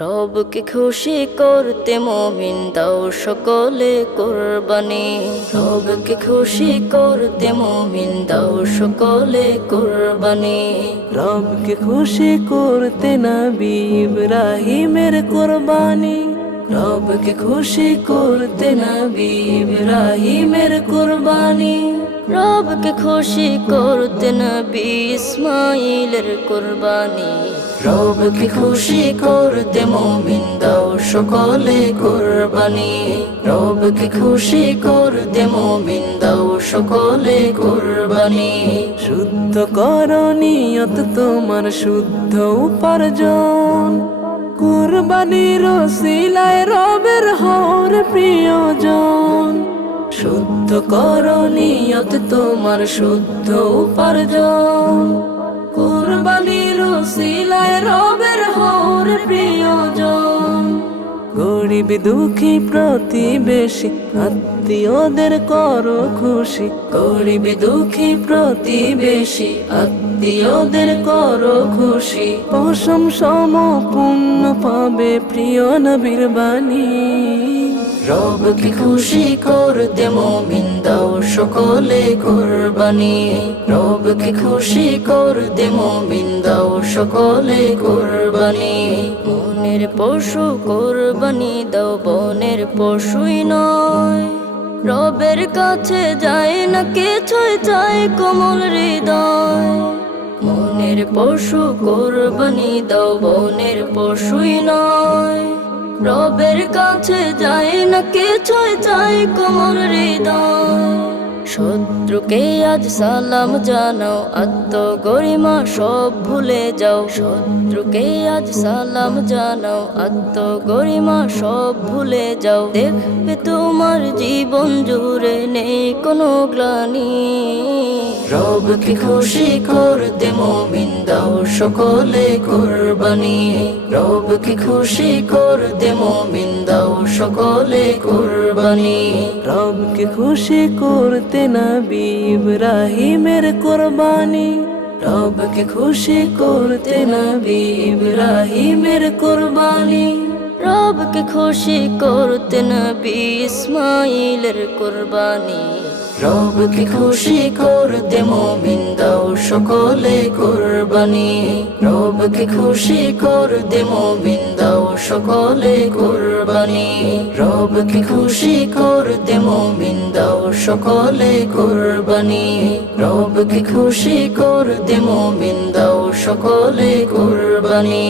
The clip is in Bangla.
রবকে খুশি করতে মমিন দাও সকলে কোরবানি। রবকে খুশি করতে মমিন দাও সকলে কোরবানি। রবকে খুশি করতে নবী ইব্রাহিমের কোরবানি। রবকে খুশি করতে নবী ইব্রাহিমের কোরবানি। রবকে খুশি করতে নবী ইসমাইলের কোরবানি। রবকে খুশি করতে মমিন দাও সকলে কোরবানি। রবকে খুশি করতে মমিন দাও সকলে কোরবানি। শুদ্ধ করণীয়ত তোমার শুদ্ধ উপার্জন। কুরবানির শিলায় রবের হর প্রিয়জন। শুদ্ধ করণীয়ত তোমার শুদ্ধ উপার্জন। কুরবানির শিলায় রবের হর প্রিয়জন। গরিব দুঃখী প্রতিবেশী, আত্মীয়দের করো খুশি। গরিব দুঃখী প্রতিবেশী, আত্মীয়দের করো খুশি। পশম সম পুণ্য পাবে প্রিয় নবীর বাণী। রবকে খুশি করতে মমিন দাও সকলে কোরবানি। রবকে খুশি করতে মমিন দাও সকলে কোরবানি। মনের পশু কোরবানি দাও, বনের পশুই নয়। রবের কাছে যায় না কিছুই, চাই কোমল হৃদয়। মনের পশু কোরবানি দাও, বনের পশুই নয়। রবের কাছে যায় না কিছুই চাই কোমর হৃদয়। শত্রুকে আজ সালাম জানাও আত্ম গরিমা সব ভুলে যাও। শত্রুকে আজ সালাম জানাও আত্ম গরিমা সব ভুলে যাও। দেখবে তোমার জীবন জুড়ে নেই কোনো গ্লানি। রবকে খুশি করতে মমিন দাও সকলে কোরবানি। রবকে খুশি করতে মমিন দাও সকলে কোরবানি। রবকে খুশি করতে নবী ইব্রাহিমের কোরবানি। রবকে খুশি করতে নবী ইব্রাহিমের কোরবানি। রবকে খুশি করতে নবী ইসমাইলের কোরবানি। রবকে খুশি করতে মমিন সকলে কোরবানি। রবকে খুশি করতে মমিন সকলে কোরবানি। রবকে খুশি করতে মোমিন দাও, সকলে কোরবানি। রবকে খুশি করতে মোমিন দাও, সকলে কোরবানি।